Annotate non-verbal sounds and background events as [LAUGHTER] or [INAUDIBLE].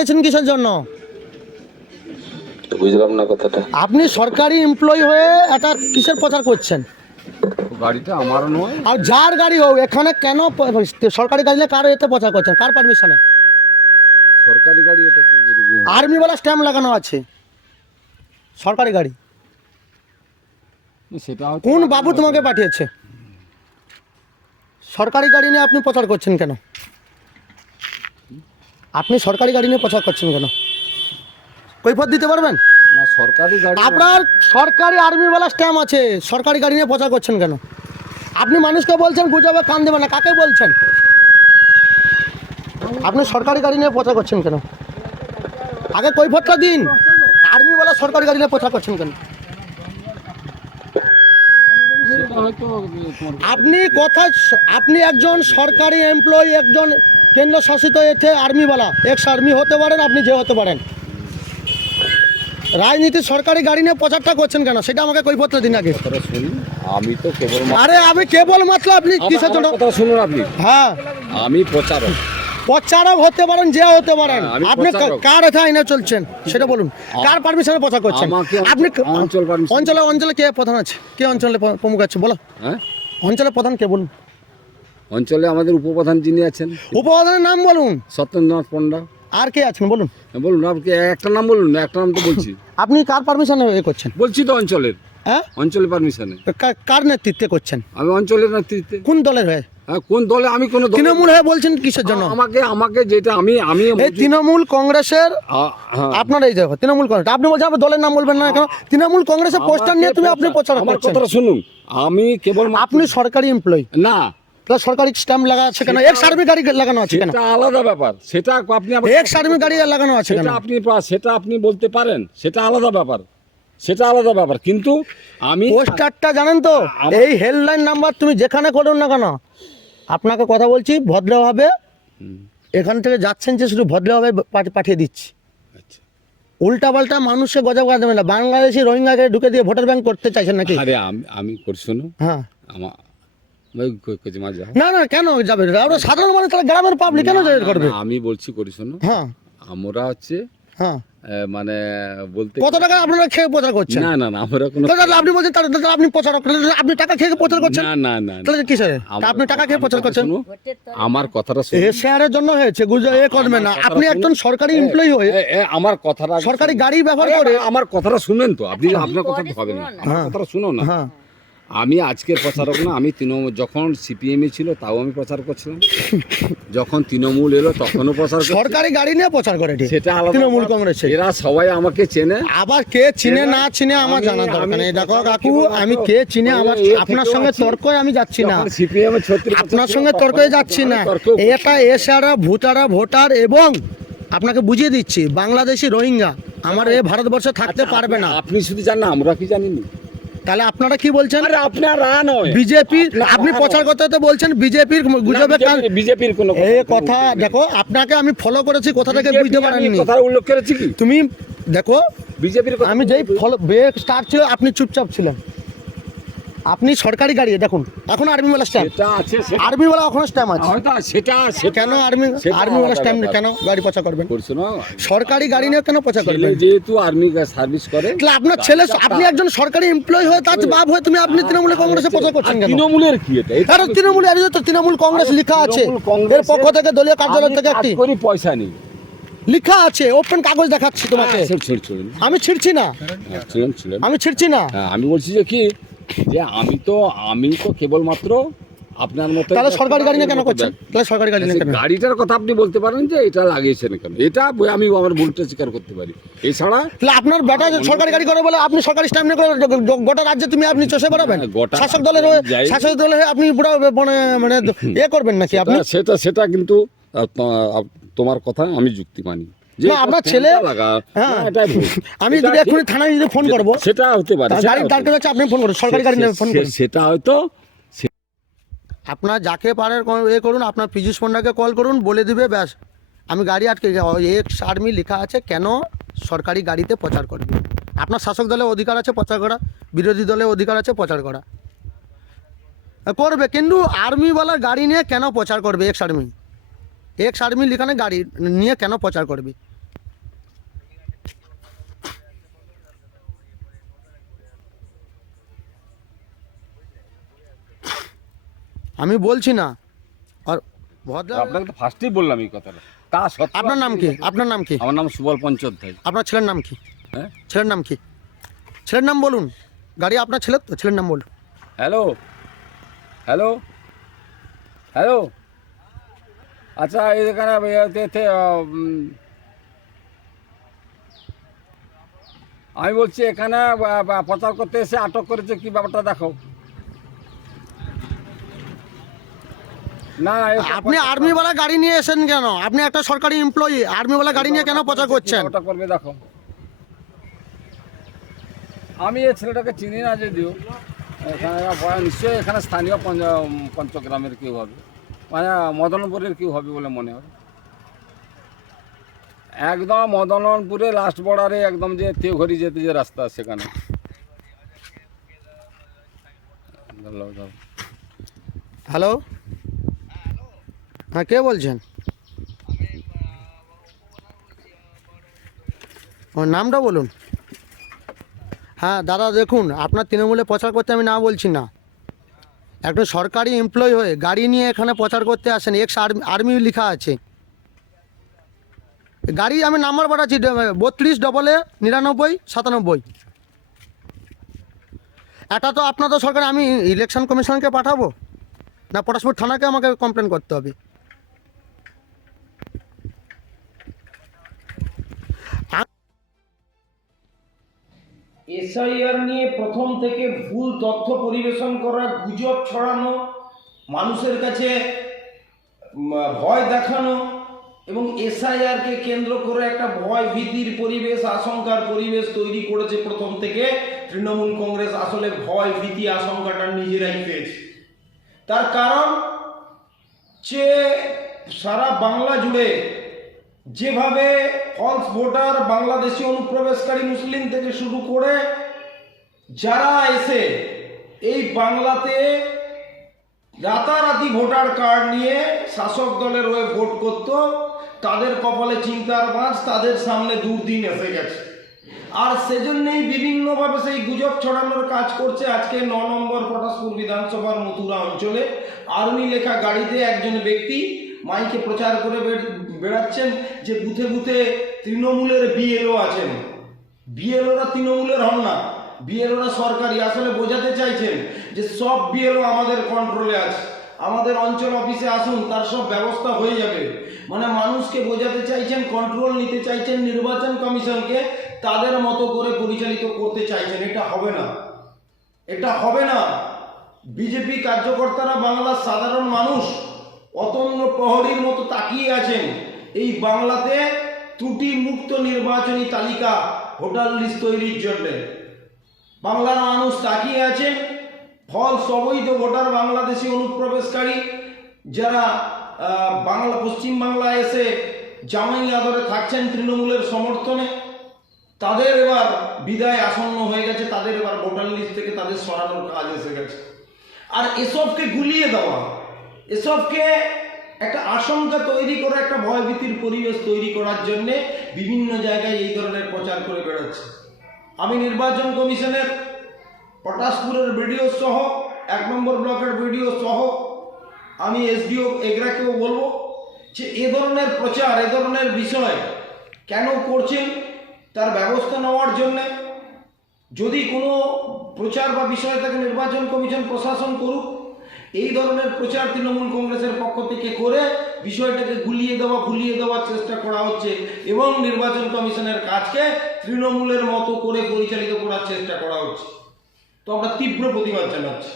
গেছেন কিসের জন্য? বুঝলাম না কথাটা। আপনি সরকারি এমপ্লয়ি হয়ে একটা কিসের প্রচার করছেন? গাড়িটা আমারও নয়। আর যার গাড়ি হোক এখানে কেন প- সরকারি গাড়ি নিয়ে কার এতে প্রচার করছেন? কার পারমিশনে সরকারি গাড়ি কি করব? আর্মিওয়ালা স্ট্যাম্প লাগানো আছে। সরকারি গাড়ি। সেটা কোন বাবু তোমাকে পাঠিয়েছে? সরকারি গাড়ি নিয়ে আপনি প্রচার করছেন কেন? আপনি সরকারি গাড়ি নিয়ে প্রচার করছেন কেন? কৈফত দিতে পারবেন? না সরকারি গাড়ি আপনার সরকারি আর্মিওয়ালা স্ট্যাম্প আছে। সরকারি গাড়ি নিয়ে প্রচার করছেন কেন? আপনি মানুষকে বলছেন গুজাবে কান দেবে না। কাকে বলছেন? আপনি সরকারি গাড়ি নিয়ে প্রচার করছেন কেন? আগে কৈফতটা দিন। আর্মিওয়ালা সরকারি গাড়ি নিয়ে প্রচার করছেন কেন? আপনি কথা আপনি একজন সরকারি এমপ্লয়ি একজন কেন্দ্র শাসিত এতে আর্মিওয়ালা এক্স আর্মি হতে পারেন আপনি যে হতে পারেন। রাজনীতি সরকারি গাড়ি নিয়ে প্রচারটা করছেন কেন? সেটা আমাকে কৈপত্র দিন আগে। আমি তো কেবল আরে আমি কেবল মাত্র আপনি কিসের জন্য? কথা শুনুন আপনি। হ্যাঁ। আমি প্রচারক। প্রচারক হতে পারেন যে হতে পারেন। হ্যাঁ, আপনি কার এতে আইনে চলছেন? সেটা বলুন। কার পারমিশনে প্রচার করছেন? আপনি অঞ্চল অঞ্চলে অঞ্চলে কে প্রধান আছে? কে অঞ্চলে প্রমুখ আছে? বলো। হ্যাঁ? অঞ্চলে প্রধান কে বলুন? অঞ্চলে আমাদের উপপ্রধান যিনি আছেন উপপ্রধানের নাম বলুন। সত্যেন্দ্রনাথ পণ্ডা। আর কে আছেন বলুন? বলুন আপনি একটা নাম বলুন না একটা নাম তো বলছি। [LAUGHS] আপনি কার পারমিশনে এ করছেন? বলছি তো অঞ্চলের। হ্যাঁ? অঞ্চলের পারমিশনে কার নেতৃত্বে করছেন? আমি অঞ্চলের নেতৃত্বে। কোন দলের হয়ে? হ্যাঁ, কোন দলে আমি কোন তৃণমূল হয়ে বলছেন কিসের জন্য? আমাকে আমাকে যেটা আমি আমি এই তৃণমূল কংগ্রেসের হ্যাঁ। আপনার এই দেখো তৃণমূল কংগ্রেস। আপনি বলছেন আপনি দলের নাম বলবেন না কেন? তৃণমূল কংগ্রেসের পোস্টার নিয়ে তুমি আপনি প্রচার আমার করছেন। কথাটা শুনুন। আমি কেবল আপনি সরকারি এমপ্লয়ি না প্লাস সরকারি স্ট্যাম্প লাগা আছে কেন? এক্স আর্মি গাড়ি লাগানো আছে কেন? আলাদা ব্যাপার। সেটা আপনি এক্স আর্মি গাড়ি লাগানো আছে কেন? আপনি সেটা আপনি বলতে পারেন। সেটা আলাদা ব্যাপার। সেটা আলাদা ব্যাপার। কিন্তু আমি পোস্টারটা জানেন তো? এই হেল্পলাইন নাম্বার তুমি যেখানে করুন না কেন আপনাকে কথা বলছি ভদ্রভাবে এখান থেকে যাচ্ছেন যে শুধু ভদ্রভাবে পাঠ- পাঠিয়ে দিচ্ছি। আচ্ছা। উল্টা পাল্টা মানুষকে গজব করে দেবেন না। বাংলাদেশি রোহিঙ্গাকে ঢুকে দিয়ে ভোটার ব্যাংক করতে চাইছেন নাকি? আরে আমি আমি করি শোনো। হ্যাঁ। আমার না না কেন যাবে? আমরা সাধারণ মানুষ তারা গ্রামের পাবলিক কেন যাবে করবে? আমি বলছি করি শোনো। হ্যাঁ। আমরা হচ্ছে হ্যাঁ। মানে বলতে কত টাকা আপনারা খেয়ে প্রচার করছেন? না না না আমরা কোনো তাহলে আপনি বলছেন তাহলে আপনি প্রচার আপনি টাকা খেয়ে প্রচার করছেন? না না না। তাহলে কিসের? আমার- আপনি টাকা খেয়ে প্রচার করছেন? আমার কথাটা এ শেয়ারের জন্য হয়েছে গুজব এ করবেন না। আপনি একজন সরকারি এমপ্লয়ি হয়ে আমার কথাটা সরকারি গাড়ি ব্যবহার করে আমার কথাটা শুনেন তো আপনি আপনার কথা হবে না। হ্যাঁ। কথাটা শুনো না। হ্যাঁ। আমি আজকের প্রচারক না আমি তৃণমূল যখন সিপিএম এ ছিল তাও আমি প্রচার করছিলাম। যখন তৃণমূল এলো তখনও প্রচার সরকারি গাড়ি নিয়ে প্রচার করে। সেটা তৃণমূল কংগ্রেস এরা সবাই আমাকে চেনে। আবার কে চিনে না চিনে আমার আমি- জানা দরকার নেই। দেখো কাকু আমি কে চিনে আমার আপনার সঙ্গে। তর্কে আমি যাচ্ছি না। সিপিএম আপনার সঙ্গে তর্কে যাচ্ছি না। এটা এশিয়ারা ভুতারা ভোটার এবং আপনাকে বুঝিয়ে দিচ্ছি বাংলাদেশি রোহিঙ্গা। আমার এ ভারতবর্ষে থাকতে পারবে না। আপনি শুধু জানেন আমরা কি জানি না তাহলে আপনারা কি বলছেন? আরে আপনারা নয়। বিজেপি আপনি প্রচার করতে তো বলছেন বিজেপির গুজবে বিজেপির কোনো এই কথা দেখো আপনাকে আমি ফলো করেছি কথা থেকে বুঝতে পারেননি। কথা উল্লেখ করেছি কি? তুমি দেখো বিজেপির আমি যেই ফলো ব্রেক স্টার্ট ছিল আপনি চুপচাপ ছিলেন। আপনি সরকারি গাড়ি দেখুন এখন আর্মিওয়ালা স্ট্যাম্প আছে সেটা আর্মিওয়ালা ওখানে স্ট্যাম্প আছে। সেটা কেন আর্মি আর্মিওয়ালা স্ট্যাম্প। কেন গাড়ি পচা করবেন? করছ না? সরকারি গাড়ি নিয়ে কেন পচা করবেন? যেহেতু আর্মি সার্ভিস করে তাহলে আপনার ছেলে আপনি একজন সরকারি এমপ্লয়ি হয়ে তার বাপ হয়ে তুমি আপনি তৃণমূল কংগ্রেসে পচা করছেন আর কেন? তৃণমূলের কি এটা? আরে তৃণমূল এর তো তৃণমূল কংগ্রেস লেখা আছে। এর পক্ষ থেকে দলীয় কার্যালয় থেকে একটি। করি পয়সা নেই। লেখা আছে ওপেন কাগজ দেখাচ্ছি তোমাকে। সব আমি ছিড়ছি না। ছিলেন আমি ছিড়ছি না। হ্যাঁ, আমি বলছি যে কি যে আমি তো আমি তো কেবলমাত্র আপনার মতো তাহলে সরকারি গাড়ি নিয়ে কেন করছেন? তাহলে সরকারি গাড়ি সে কেন? গাড়িটার কথা আপনি বলতে পারেন যে এটা লাগিয়েছেন কেন? এটা আমি আমার ভুলটা স্বীকার করতে পারি। এছাড়া তাহলে আপনার বেটা সরকারি গাড়ি করে বলে আপনি সরকারি স্ট্যাম্প নিয়ে করে গোটা রাজ্যে তুমি আপনি চষে বেড়াবেন? হ্যাঁ, গোটা শাসক দলের হয়ে শাসক দলের হয়ে আপনি পুরো মানে মানে [LAUGHS] এ করবেন নাকি? আপনি সেটা সেটা কিন্তু তোমার কথা আমি যুক্তি মানি। না, আপনার ছেলে- লাগা। হ্যাঁ। আমি যদি এক্ষুনি থানায় যদি ফোন করব। সেটা হতে পারে দরকার। আপনি ফোন করুন সরকারি গাড়ি ফোন করুন। সেটা হয়তো আপনার যাকে পারে ক- এ করুন আপনার পীযুষ পণ্ডাকে কল করুন বলে দিবে ব্যাস। আমি গাড়ি আটকে এক্স আর্মি লেখা আছে কেন সরকারি গাড়িতে প্রচার করবে? আপনার শাসক দলের অধিকার আছে প্রচার করা। বিরোধী দলের অধিকার আছে প্রচার করা। করবে। কিন্তু আর্মিওয়ালা গাড়ি নিয়ে কেন প্রচার করবে এক্স আর্মি এক্স আর্মি লিখানে গাড়ি নিয়ে কেন প্রচার করবে? আমি বলছি না। আর ভদ্র আপনাকে তো ফার্স্টেই বললাম এই কথাটা। তা সত্ত্বেও আপনার নাম কি? আপনার নাম কি? আমার নাম সুবল পঞ্চোধ্যায়। আপনার ছেলের নাম কি? হ্যাঁ? ছেলের নাম কি? ছেলের নাম বলুন। গাড়ি আপনার ছেলের তো? ছেলের নাম বলুন। হ্যালো? হ্যালো? হ্যালো? আচ্ছা এখানে আমি বলছি এখানে প্রচার করতে এসে আটক করেছে কি ব্যাপারটা দেখো না আপনি আর্মিওয়ালা গাড়ি নিয়ে এসেন কেন? আপনি একটা সরকারি এমপ্লয়ি আর্মিওয়ালা গাড়ি নিয়ে কেন প্রচার করছেন? ওটা করবে দেখো। আমি এই ছেলেটাকে চিনি না যদিও। এখানে নিশ্চয়ই এখানে স্থানীয় পঞ্চ- পঞ্চগ্রামের কেউ হবে। মানে মদনপুরের কেউ হবে বলে মনে হয়। একদম মদনপুরে লাস্ট বর্ডারে একদম যে তেওঘরি যেতে যে রাস্তা সেখানে। হ্যালো? হ্যাঁ কে বলছেন? ওর নামটা বলুন। হ্যাঁ দাদা, দেখুন, আপনার তৃণমূলে প্রচার করতে আমি না বলছি না। একজন সরকারি এমপ্লয়ি হয়ে গাড়ি নিয়ে এখানে প্রচার করতে আসেন এক্স আর্মি লেখা আছে। গাড়ি আমি নাম্বার পাঠাচ্ছি বত্রিশ ডবল এ নিরানব্বই, সাতানব্বই। এটা তো আপনার তো সরকার, আমি ইলেকশন কমিশনকে পাঠাবো? না, পটাশপুর থানাকে আমাকে কমপ্লেন করতে হবে। এসআইআর নিয়ে প্রথম থেকে ভুল তথ্য পরিবেশন করা গুজব ছড়ানো, মানুষের কাছে ভয় দেখানো এবং এসআইআরকে কেন্দ্র করে একটা ভয় ভীতির পরিবেশ, আশঙ্কার পরিবেশ তৈরি করেছে প্রথম থেকে। তৃণমূল কংগ্রেস আসলে ভয়, ভীতি, আশঙ্কাটা নিজেরাই পেয়েছে। তার কারণ, যে সারা বাংলা জুড়ে যেভাবে ফলস ভোটার বাংলাদেশি অনুপ্রবেশকারী মুসলিম থেকে শুরু করে যারা এসে এই বাংলাতে রাতারাতি ভোটার কার্ড নিয়ে শাসক দলের হয়ে ভোট করত, তাদের কপালে চিন্তার মাছ তাদের সামনে দুর্দিন এসে গেছে। আর সেজন্যই বিভিন্নভাবে সেই গুজব ছড়ানোর কাজ করছে আজকে ন নম্বর পটাশপুর বিধানসভার মথুরা অঞ্চলে। আর্মি লেখা গাড়িতে একজন ব্যক্তি মাইকে প্রচার করে বেড়াচ্ছেন যে বুথে বুথে তৃণমূলের বিএলও আছেন। বিএলওরা তৃণমূলের হন না। বিএলওরা সরকারি। আসলে বোঝাতে চাইছেন যে সব বিএলও আমাদের কন্ট্রোলে আছে। আমাদের অঞ্চল অফিসে আসুন, তার সব ব্যবস্থা হয়ে যাবে। মানে মানুষকে বোঝাতে চাইছেন কন্ট্রোল নিতে চাইছেন নির্বাচন কমিশনকে, তাদের মতো করে পরিচালিত করতে চাইছেন। এটা হবে না। এটা হবে না। বিজেপি কার্যকর্তারা বাংলার সাধারণ মানুষ অতন্য প্রহরীর মতো তাকিয়ে আছেন। এই বাংলাতে ত্রুটি মুক্ত নির্বাচনী তালিকা ভোটার লিস্ট তৈরির জন্য। বাংলার মানুষ তাকিয়ে আছেন, ফল অবৈধ ভোটার বাংলাদেশি অনুপ্রবেশকারী যারা বাংলা পশ্চিম বাংলায় এসে জামাই আদরে থাকছেন তৃণমূলের সমর্থনে, তাদের এবার বিদায় আসন্ন হয়ে গেছে, তাদের এবার ভোটার লিস্ট থেকে তাদের সরানোর কাজ এসে গেছে। আর এসবকে গুলিয়ে দেওয়া, এসবকে একটা আশঙ্কা তৈরি করে, একটা ভয়ভীতির পরিবেশ তৈরি করার জন্য বিভিন্ন জায়গায় এই ধরনের প্রচার করে বেড়াচ্ছে। আমি নির্বাচন কমিশনের, পটাশপুরের ভিডিও সহ, এক নম্বর ব্লকের ভিডিও সহ, আমি এসডিও এগরাকেও বলব যে এ ধরনের প্রচার, এ ধরনের বিষয় কেন করছেন, তার ব্যবস্থা নেওয়ার জন্যে যদি কোনো প্রচার বা বিষয় থাকে নির্বাচন কমিশন প্রশাসন করুক এই ধরনের প্রচার তৃণমূল কংগ্রেসের পক্ষ থেকে করে বিষয়টাকে গুলিয়ে দেওয়া ভুলিয়ে দেওয়ার চেষ্টা করা হচ্ছে এবং নির্বাচন কমিশনের কাজকে তৃণমূলের মতো করে পরিচালিত করার চেষ্টা করা হচ্ছে। তো আমরা তীব্র প্রতিবাদ জানাচ্ছি।